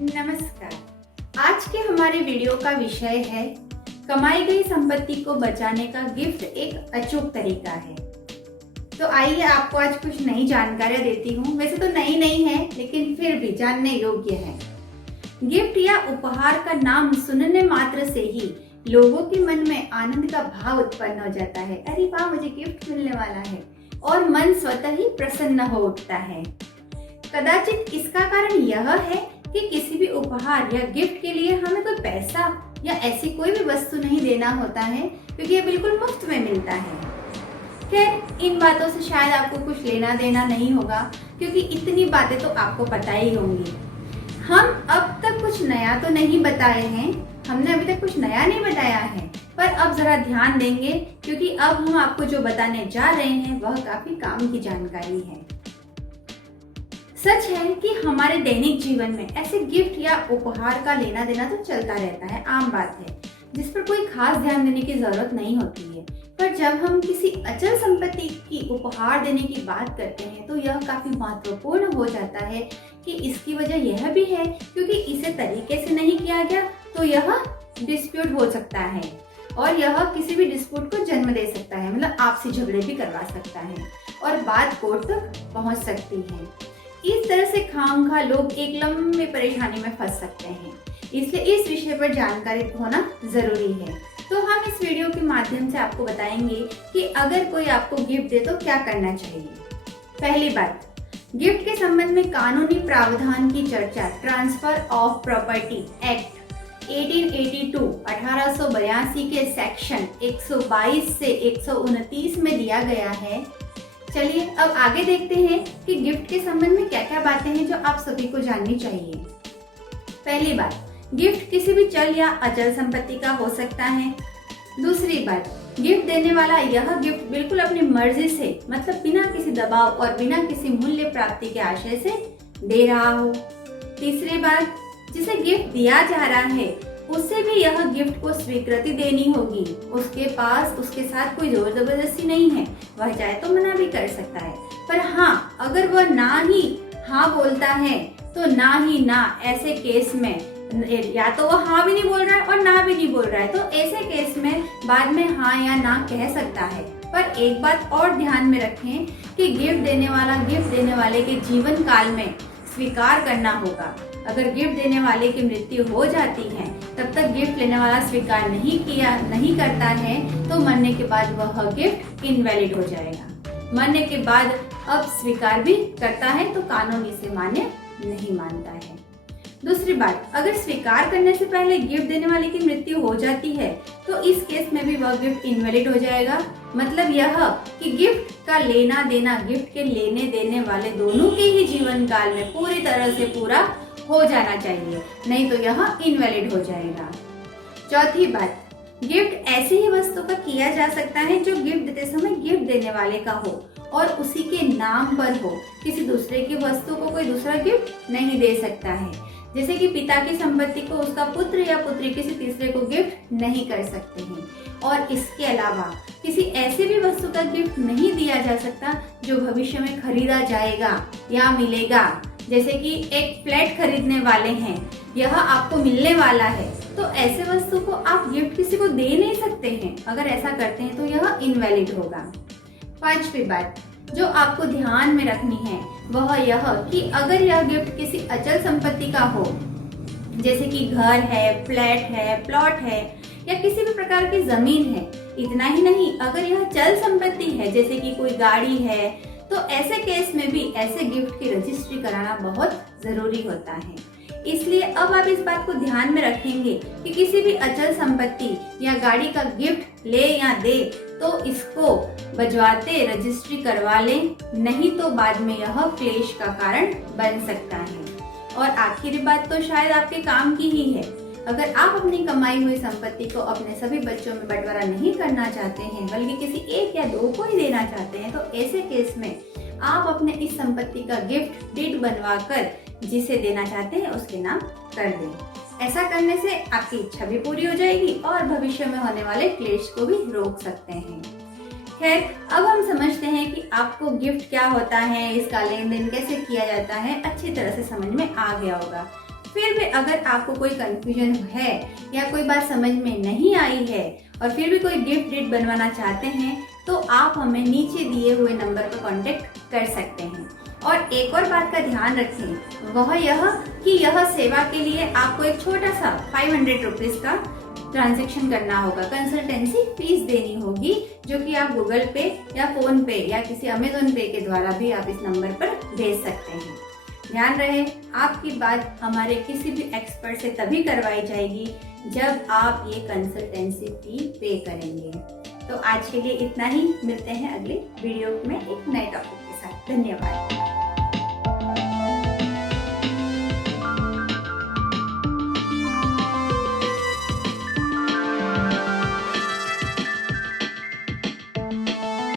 नमस्कार। आज के हमारे वीडियो का विषय है कमाई गई संपत्ति को बचाने का गिफ्ट एक अचूक तरीका है। तो आइए आपको आज कुछ नई जानकारियां देती हूँ। वैसे तो नई नहीं है, लेकिन फिर भी जानने योग्य है। गिफ्ट या उपहार का नाम सुनने मात्र से ही लोगों के मन में आनंद का भाव उत्पन्न हो जाता है। अरे वाह, मुझे गिफ्ट मिलने वाला है, और मन स्वतः ही प्रसन्न हो उठता है। कदाचित इसका कारण यह है कि किसी भी उपहार या गिफ्ट के लिए हमें कोई पैसा या ऐसी कोई भी वस्तु नहीं देना होता है, क्योंकि ये बिल्कुल मुफ्त में मिलता है। खैर, इन बातों से शायद आपको कुछ लेना देना नहीं होगा, क्योंकि इतनी बातें तो आपको पता ही होंगी। हम अब तक कुछ नया तो नहीं बताए हैं, हमने अभी तक कुछ नया नहीं बताया है, पर अब जरा ध्यान देंगे, क्योंकि अब हम आपको जो बताने जा रहे हैं वह काफी काम की जानकारी है। सच है कि हमारे दैनिक जीवन में ऐसे गिफ्ट या उपहार का लेना देना तो चलता रहता है, आम बात है, जिस पर कोई खास ध्यान देने की जरूरत नहीं होती है। पर जब हम किसी अचल संपत्ति की उपहार देने की बात करते हैं तो यह काफी महत्वपूर्ण हो जाता है कि इसकी वजह यह भी है क्योंकि इसे तरीके से नहीं किया गया तो यह डिस्प्यूट हो सकता है, और यह किसी भी डिस्प्यूट को जन्म दे सकता है, मतलब आपसी झगड़े भी करवा सकता है और बात कोर्ट तक पहुंच सकती है। इस तरह से खामखा लोग एक लंबी परेशानी में फंस सकते हैं, इसलिए इस विषय पर जानकारी होना जरूरी है। तो हम इस वीडियो के माध्यम से आपको बताएंगे कि अगर कोई आपको गिफ्ट दे तो क्या करना चाहिए। पहली बात, गिफ्ट के संबंध में कानूनी प्रावधान की चर्चा ट्रांसफर ऑफ प्रॉपर्टी एक्ट 1882 के सेक्शन 122 से 129 में दिया गया है। चलिए अब आगे देखते हैं कि गिफ्ट के संबंध में क्या क्या बातें हैं जो आप सभी को जाननी चाहिए। पहली बात, गिफ्ट किसी भी चल या अचल संपत्ति का हो सकता है। दूसरी बात, गिफ्ट देने वाला यह गिफ्ट बिल्कुल अपनी मर्जी से, मतलब बिना किसी दबाव और बिना किसी मूल्य प्राप्ति के आशय से दे रहा हो। तीसरी बात, जिसे गिफ्ट दिया जा रहा है उसे भी यह गिफ्ट को स्वीकृति देनी होगी। उसके पास उसके साथ कोई जोर जबरदस्ती नहीं है, वह चाहे तो मना भी कर सकता है। पर हाँ, अगर वह ना ही हाँ बोलता है तो ना ही ना, ऐसे केस में या तो वह हाँ भी नहीं बोल रहा है और ना भी नहीं बोल रहा है, तो ऐसे केस में बाद में हाँ या ना कह सकता है। पर एक बात और ध्यान में रखें कि गिफ्ट देने वाला गिफ्ट देने वाले के जीवन काल में स्वीकार करना होगा। अगर गिफ्ट देने वाले की मृत्यु हो जाती है तब तक गिफ्ट लेने वाला स्वीकार नहीं करता है तो मरने के बाद वह गिफ्ट इनवैलिड हो जाएगा। मरने के बाद अब स्वीकार भी करता है तो कानूनी से मान्य नहीं मानता है। दूसरी बात, अगर स्वीकार करने से पहले गिफ्ट देने वाले की मृत्यु हो जाती है तो इस केस में भी वह गिफ्ट इनवैलिड हो जाएगा। मतलब यह कि गिफ्ट का लेना देना गिफ्ट के लेने देने वाले दोनों के ही जीवन काल में पूरी तरह से पूरा हो जाना चाहिए, नहीं तो यह इनवैलिड हो जाएगा। चौथी बात, गिफ्ट ऐसी ही वस्तु का किया जा सकता है जो गिफ्ट देते समय गिफ्ट देने वाले का हो और उसी के नाम पर हो। किसी दूसरे की वस्तु को कोई दूसरा गिफ्ट नहीं दे सकता है। जैसे कि पिता की संपत्ति को उसका पुत्र या पुत्री किसी तीसरे को गिफ्ट नहीं कर सकते हैं। और इसके अलावा किसी ऐसी भी वस्तु का गिफ्ट नहीं दिया जा सकता जो भविष्य में खरीदा जाएगा या मिलेगा। जैसे कि एक फ्लैट खरीदने वाले हैं, यह आपको मिलने वाला है, तो ऐसे वस्तु को आप गिफ्ट किसी को दे नहीं सकते हैं। अगर ऐसा करते हैं तो यह इनवैलिड होगा। पांचवी बात जो आपको ध्यान में रखनी है वह यह कि अगर यह गिफ्ट किसी अचल संपत्ति का हो, जैसे कि घर है, फ्लैट है, प्लॉट है या किसी भी प्रकार की जमीन है। इतना ही नहीं, अगर यह चल संपत्ति है जैसे कि कोई गाड़ी है, तो ऐसे केस में भी ऐसे गिफ्ट की रजिस्ट्री कराना बहुत जरूरी होता है। इसलिए अब आप इस बात को ध्यान में रखेंगे कि किसी भी अचल संपत्ति या गाड़ी का गिफ्ट ले या दे तो इसको बजवाते रजिस्ट्री करवा लें, नहीं तो बाद में यह क्लेश का कारण बन सकता है। और आखिरी बात तो शायद आपके काम की ही है। अगर आप अपनी कमाई हुई संपत्ति को अपने सभी बच्चों में बंटवारा नहीं करना चाहते हैं, बल्कि किसी एक या दो को ही देना चाहते हैं, तो ऐसे केस में आप अपने इस संपत्ति का गिफ्ट डीड बनवाकर जिसे देना चाहते हैं उसके नाम कर दें। ऐसा करने से आपकी इच्छा भी पूरी हो जाएगी और भविष्य में होने वाले क्लेश को भी रोक सकते हैं। खैर, अब हम समझते हैं कि आपको गिफ्ट क्या होता है, इसका लेन देन कैसे किया जाता है, अच्छी तरह से समझ में आ गया होगा। फिर भी अगर आपको कोई कंफ्यूजन है या कोई बात समझ में नहीं आई है और फिर भी कोई गिफ्ट डिड बनवाना चाहते हैं तो आप हमें नीचे दिए हुए नंबर पर कांटेक्ट कर सकते हैं। और एक और बात का ध्यान रखें, वह यह कि यह सेवा के लिए आपको एक छोटा सा 500 रुपीज का ट्रांजैक्शन करना होगा, कंसल्टेंसी फीस देनी होगी, जो कि आप गूगल पे या फोन पे या किसी अमेजोन पे के द्वारा भी आप इस नंबर पर भेज सकते हैं। ध्यान रहे, आपकी बात हमारे किसी भी एक्सपर्ट से तभी करवाई जाएगी जब आप ये कंसल्टेंसी फी पे करेंगे। तो आज के लिए इतना ही, मिलते हैं अगले वीडियो में एक नए टॉपिक के साथ। धन्यवाद।